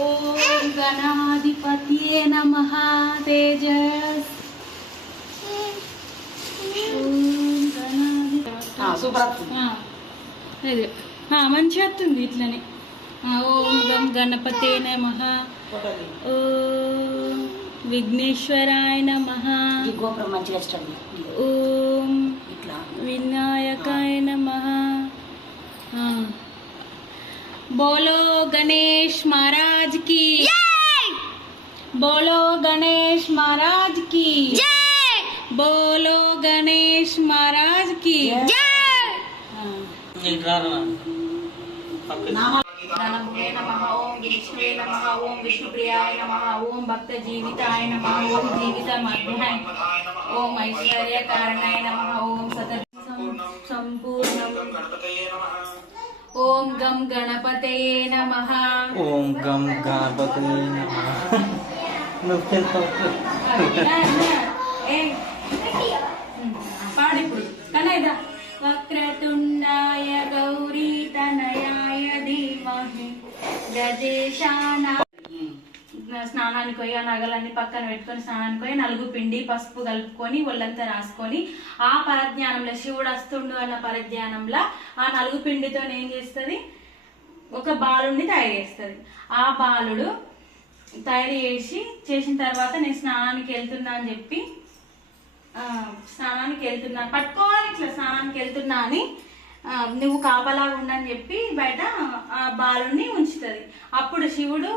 ఓం గణాధిపతియే నమః తేజస్. అదే. ఆ, మంచిగా వస్తుంది ఇట్లనే. ఓం గం గణపతే నమః. ఓం విఘ్నేశ్వరాయ నమః. గోపురం మంచిగా ఓం వినాయకాయ నమః. బోలో గణేష్ మహారాజ్కి బోలో గణేష్ మహారాజ్కి బోలో గణేష్ మహారాజ్కి నమస్తే నమః ఓం విష్ణువే నమః ఓం విష్ణుప్రియాయ నమః ఓం భక్త జీవితాయ నమః ఓం జీవిత ఓం ఐశ్వర్య కారణాయ నమః ఓం సత సంపూర్ణం ఓం గం గణపతయే నమః ఓం గం గణపతి నువ్వు తెలుసు పాడిప్పుడు కనైదా గజేశాన? స్నానానికి పోయి ఆ నగలన్నీ పక్కన పెట్టుకొని స్నానానికి పోయి నలుగు పిండి పసుపు కలుపుకొని ఒళ్ళంతా రాసుకొని ఆ పరజ్ఞానంలో శివుడు వస్తుండు అన్న పరజ్ఞానంలో ఆ నలుగు పిండితో ఏం చేస్తుంది? ఒక బాలుడిని తయారు చేస్తుంది. ఆ బాలుడు తయారు చేసి చేసిన తర్వాత నేను స్నానానికి వెళ్తున్నా అని చెప్పి స్నానానికి వెళ్తున్నా. పట్టుకోవాలి ఇట్లా స్నానానికి వెళ్తున్నా అని నువ్వు కాపలాగా ఉండని చెప్పి బయట ఆ బాలుని ఉంచుతుంది. అప్పుడు శివుడు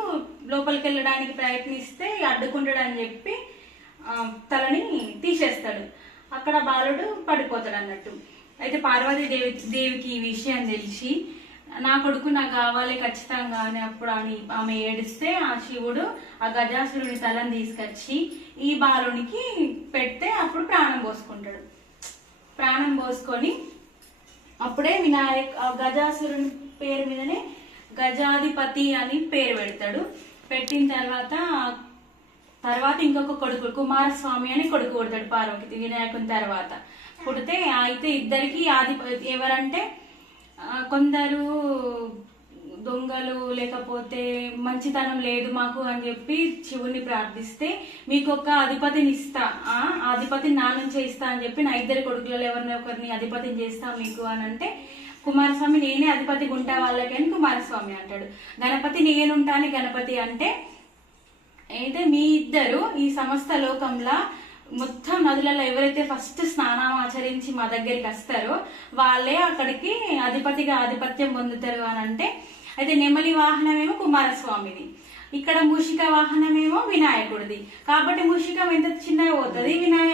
లోపలికి వెళ్ళడానికి ప్రయత్నిస్తే అడ్డుకుంటాడని చెప్పి తలని తీసేస్తాడు. అక్కడ బాలుడు పడిపోతాడు అన్నట్టు. అయితే పార్వతీదేవి దేవికి ఈ విషయం తెలిసి నా కొడుకు నాకు కావాలి ఖచ్చితంగా అని అప్పుడు ఆమె ఆమె ఏడిస్తే ఆ శివుడు ఆ గజాసురుని తలని తీసుకొచ్చి ఈ బాలునికి పెడితే అప్పుడు ప్రాణం పోసుకుంటాడు. ప్రాణం పోసుకొని అప్పుడే వినాయక్ ఆ గజాసురుని పేరు మీదనే గజాధిపతి అని పేరు పెడతాడు. పెట్టిన తర్వాత తర్వాత ఇంకొక కొడుకు కుమారస్వామి అని కొడుకు కొడతాడు పార్వతి వినాయకుని తర్వాత. పుడితే అయితే ఇద్దరికి ఆధిపతి ఎవరంటే కొందరు దొంగలు లేకపోతే మంచితనం లేదు మాకు అని చెప్పి శివుణ్ణి ప్రార్థిస్తే మీకు ఒక అధిపతిని ఇస్తా ఆ అధిపతిని నా నుంచే ఇస్తా అని చెప్పి నా ఇద్దరి కొడుకులలో ఎవరిని ఒకరిని అధిపతిని చేస్తా మీకు అని అంటే కుమారస్వామి నేనే అధిపతి ఉంటా వాళ్ళకని అని కుమారస్వామి అంటాడు. గణపతి నేనుంటాను గణపతి అంటే అయితే మీ ఇద్దరు ఈ సమస్త లోకంలో మొత్తం నదులలో ఎవరైతే ఫస్ట్ స్నానం ఆచరించి మా దగ్గరికి వస్తారో వాళ్ళే అక్కడికి అధిపతిగా ఆధిపత్యం పొందుతారు అని అంటే అయితే నెమలి వాహనమేమో కుమారస్వామిది. ఇక్కడ మూషిక వాహనమేమో వినాయకుడిది. కాబట్టి మూషికం ఎంత చిన్నగా పోతుంది? వినాయ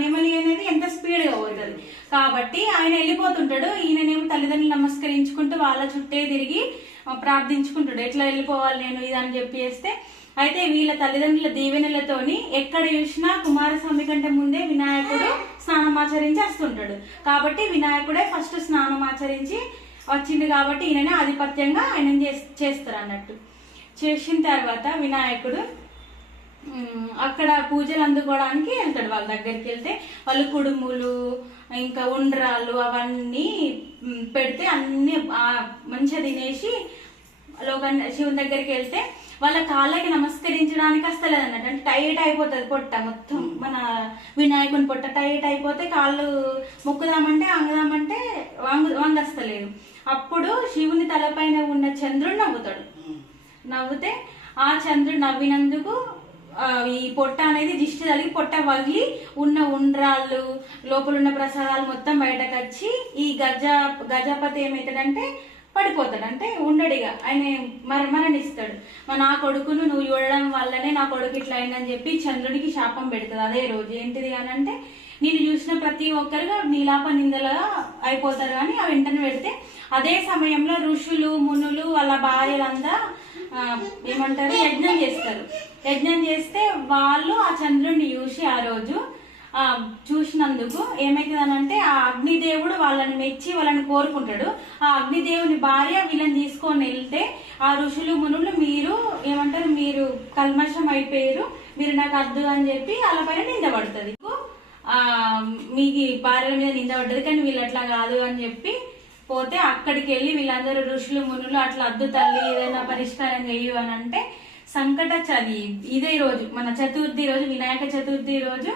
నెమలి అనేది ఎంత స్పీడ్గా పోతుంది? కాబట్టి ఆయన వెళ్ళిపోతుంటాడు. ఈయననేమో తల్లిదండ్రులు నమస్కరించుకుంటూ వాళ్ళ చుట్టే తిరిగి ప్రార్థించుకుంటాడు. ఎట్లా వెళ్ళిపోవాలి నేను ఇది అని చెప్పేస్తే అయితే వీళ్ళ తల్లిదండ్రుల దీవెనలతోని ఎక్కడ చూసినా కుమారస్వామి కంటే ముందే వినాయకుడు స్నానం ఆచరించి వస్తుంటాడు. కాబట్టి వినాయకుడే ఫస్ట్ స్నానం ఆచరించి వచ్చింది కాబట్టి ఈయననే ఆధిపత్యంగా ఆయన చేస్తారు అన్నట్టు. చేసిన తర్వాత వినాయకుడు అక్కడ పూజలు అందుకోవడానికి వెళ్తాడు వాళ్ళ దగ్గరికి వెళ్తే. వాళ్ళు కుడుములు ఇంకా ఉండ్రాలు అవన్నీ పెడితే అన్ని మంచిగా తినేసి లోక శివుని దగ్గరికి వెళ్తే వాళ్ళ కాళ్ళకి నమస్కరించడానికి వస్తలేదు అన్నట్టు. అంటే టైట్ అయిపోతుంది పొట్ట మొత్తం. మన వినాయకుని పొట్ట టైట్ అయిపోతే కాళ్ళు మొక్కుదామంటే అంగదామంటే వంగ వంగస్తలేదు. అప్పుడు శివుని తలపైన ఉన్న చంద్రుడు నవ్వుతాడు. నవ్వుతే ఆ చంద్రుడు నవ్వినందుకు ఈ పొట్ట అనేది దిష్టి తగిలి పొట్ట వగిలి ఉన్న ఉండ్రాళ్ళు లోపల ఉన్న ప్రసాదాలు మొత్తం బయటకు వచ్చి ఈ గజ గజపతి ఏమవుతాడంటే పడిపోతాడు. అంటే ఉండడిగా ఆయన మర మరణిస్తాడు. మా నా కొడుకును నువ్వు చూడడం వల్లనే నా కొడుకు ఇట్లా అయిందని చెప్పి చంద్రుడికి శాపం పెడుతుంది. అదే రోజు ఏంటిది అని అంటే నేను చూసిన ప్రతి ఒక్కరు నీలాప నిందలుగా అయిపోతారు. కానీ ఆ వెంటనే పెడితే అదే సమయంలో ఋషులు మునులు వాళ్ళ భార్యలంతా ఏమంటారు? యజ్ఞం చేస్తారు. యజ్ఞం చేస్తే వాళ్ళు ఆ చంద్రుడిని చూసి ఆ రోజు చూసినందుకు ఏమైతుందనంటే ఆ అగ్నిదేవుడు వాళ్ళని మెచ్చి వాళ్ళని కోరుకుంటాడు. ఆ అగ్నిదేవుని భార్య వీళ్ళని తీసుకొని వెళ్తే ఆ ఋషులు మునులు మీరు ఏమంటారు మీరు కల్మషం అయిపోయారు మీరు నాకు అద్దు అని చెప్పి వాళ్ళ పైన నిందపడుతుంది మీకు భార్య భార్యల మీద నిందపడ్డది కానీ వీళ్ళు అట్లా కాదు అని చెప్పి పోతే అక్కడికి వెళ్ళి వీళ్ళందరూ ఋషులు మునులు అట్లా అద్దు తల్లి ఏదైనా పరిష్కారం చెయ్యు అని అంటే సంకట చది ఇదే రోజు మన చతుర్థి రోజు వినాయక చతుర్థి రోజు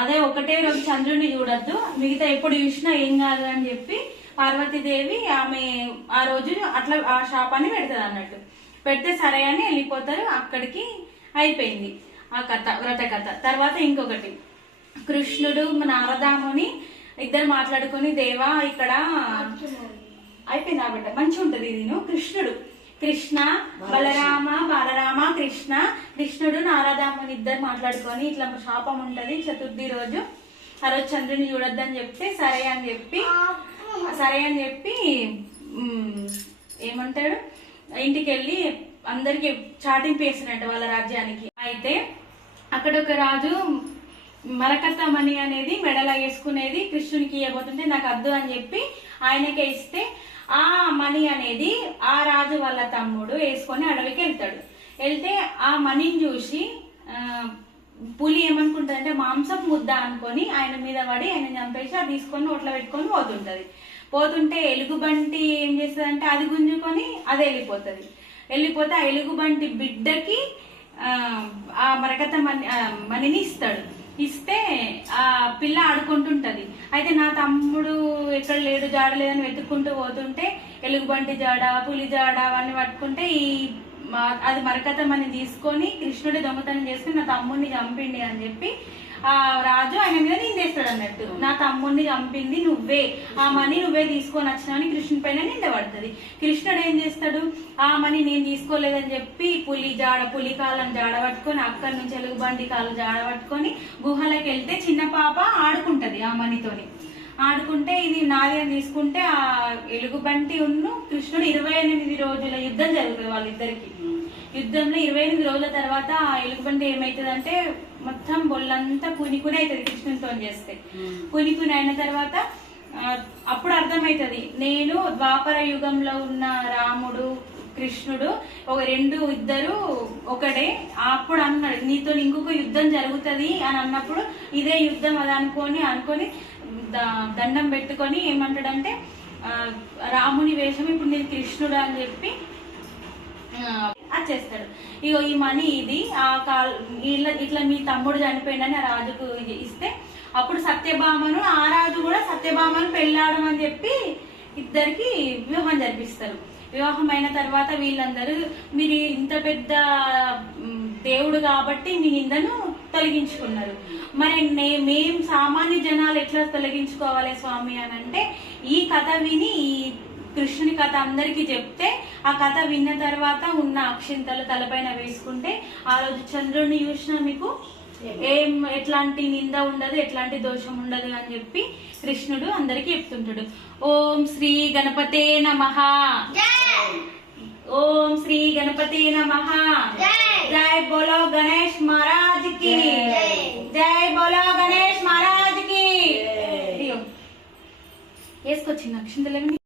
అదే ఒకటే రోజు చంద్రుడిని చూడొద్దు. మిగతా ఎప్పుడు చూసినా ఏం కాదు అని చెప్పి పార్వతీదేవి ఆమె ఆ రోజు అట్లా ఆ శాపాన్ని పెడుతుంది అన్నట్టు. పెడితే సరే అని వెళ్ళిపోతారు. అక్కడికి అయిపోయింది ఆ కథ వ్రత కథ. తర్వాత ఇంకొకటి. కృష్ణుడు నారదాముని ఇద్దరు మాట్లాడుకొని దేవా ఇక్కడ అయిపోయింది ఆ బిడ్డ? మంచిగా ఉంటది ఇది కృష్ణుడు. కృష్ణ బలరామ బాలరామ కృష్ణ. కృష్ణుడు నారదాముని ఇద్దరు మాట్లాడుకొని ఇట్లా శాపం ఉంటది చతుర్థి రోజు ఆ రోజు చంద్రుని చూడొద్దని చెప్తే సరే అని చెప్పి సరే అని చెప్పి ఏమంటాడు ఇంటికి వెళ్ళి అందరికి చాటింపు వేసినట్టు వాళ్ళ రాజ్యానికి. అయితే అక్కడ ఒక రాజు మరకత మణి అనేది మెడలో వేసుకునేది కృష్ణునికి ఇవ్వబోతుంటే నాకు అద్దు అని చెప్పి ఆయనకే ఇస్తే ఆ మణి అనేది ఆ రాజు వాళ్ళ తమ్ముడు వేసుకొని అడవికి వెళ్తాడు. వెళ్తే ఆ మణిని చూసి పులి ఏమనుకుంటుందంటే మాంసం ముద్ద అనుకొని ఆయన మీద పడి ఆయన చంపేసి అది తీసుకొని నోట్లో పెట్టుకొని పోతుంటది. పోతుంటే ఎలుగుబంటి ఏం చేస్తుందంటే అది గుంజుకొని అది వెళ్ళిపోతుంది. వెళ్ళిపోతే ఆ ఎలుగుబంటి బిడ్డకి ఆ, మరకత మణి మణిని ఇస్తాడు. ఇస్తే ఆ పిల్ల ఆడుకుంటుంటది. అయితే నా తమ్ముడు ఎక్కడ లేడు జాడ లేదని వెతుక్కుంటూ పోతుంటే ఎలుగుబంటి జాడ పులి జాడ అవన్నీ పట్టుకుంటే ఈ అది మరకతం అని తీసుకొని కృష్ణుడి దొంగతనం చేసుకుని నా తమ్ముడిని చంపిండి అని చెప్పి రాజు ఆయన మీద నిందేస్తాడు అన్నట్టు. నా తమ్ముడిని చంపింది నువ్వే. ఆ మనీ నువ్వే తీసుకొని వచ్చినావని కృష్ణుడి పైన నిందపడుతుంది కృష్ణుడు ఏం చేస్తాడు? ఆ మనీ నేను తీసుకోలేదని చెప్పి పులి జాడ పులి కాళ్ళని జాడ పట్టుకొని అక్కడి నుంచి ఎలుగుబండి కాళ్ళు జాడ పట్టుకొని గుహలోకి వెళ్తే చిన్న పాప ఆడుకుంటది ఆ మనీతోని ఆడుకుంటే ఇది నాది అని తీసుకుంటే ఆ ఎలుగుబంటి ఉన్ను కృష్ణుడు ఇరవై ఎనిమిది రోజుల యుద్ధం జరుగుతుంది వాళ్ళిద్దరికి. యుద్ధంలో ఇరవై ఎనిమిది రోజుల తర్వాత ఆ ఎలుగుబంటి ఏమైతుందంటే మొత్తం బొల్లంతా పునికుని అవుతుంది కృష్ణునితో చేస్తే. పునికుని అయిన తర్వాత అప్పుడు అర్థమవుతుంది నేను ద్వాపర యుగంలో ఉన్న రాముడు కృష్ణుడు ఒక రెండు ఇద్దరు ఒకటే అప్పుడు అన్నాడు నీతో ఇంకొక యుద్ధం జరుగుతుంది అని అన్నప్పుడు ఇదే యుద్ధం అది అనుకొని అనుకొని దండం పెట్టుకొని ఏమంటాడంటే రాముని వేషం ఇప్పుడు నేను కృష్ణుడు అని చెప్పి ఆ, అది చేస్తాడు. ఇగో ఈ మనీ ఇది ఆ కాల్ ఇట్లా ఇట్లా మీ తమ్ముడు చనిపోయిందని ఆ రాజుకు ఇస్తే అప్పుడు సత్యభామను ఆ రాజు కూడా సత్యభామను పెళ్ళాడమని చెప్పి ఇద్దరికి వివాహం జరిపిస్తారు. వివాహం అయిన తర్వాత వీళ్ళందరూ మీరు ఇంత పెద్ద దేవుడు కాబట్టి మీ నిందను తొలగించుకున్నారు. మరి నే- మేం సామాన్య జనాలు ఎట్లా తొలగించుకోవాలి స్వామి అని అంటే ఈ కథ విని ఈ కృష్ణుని కథ అందరికీ చెప్తే ఆ కథ విన్న తర్వాత ఉన్న అక్షింతలు తలపైన వేసుకుంటే ఆ రోజు చంద్రుడిని చూసినా మీకు ఏం ఎట్లాంటి నింద ఉండదు ఎట్లాంటి దోషం ఉండదు అని చెప్పి కృష్ణుడు అందరికీ చెప్తుంటాడు. ఓం శ్రీ గణపతే నమః. ఓం శ్రీ గణపతి నమః. జై బోలో గణేష్ మహారాజ్కి జై బోలో గణేష్ మహారాజ్కి ఇదిగో. వేసుకొచ్చింది అక్షింతలు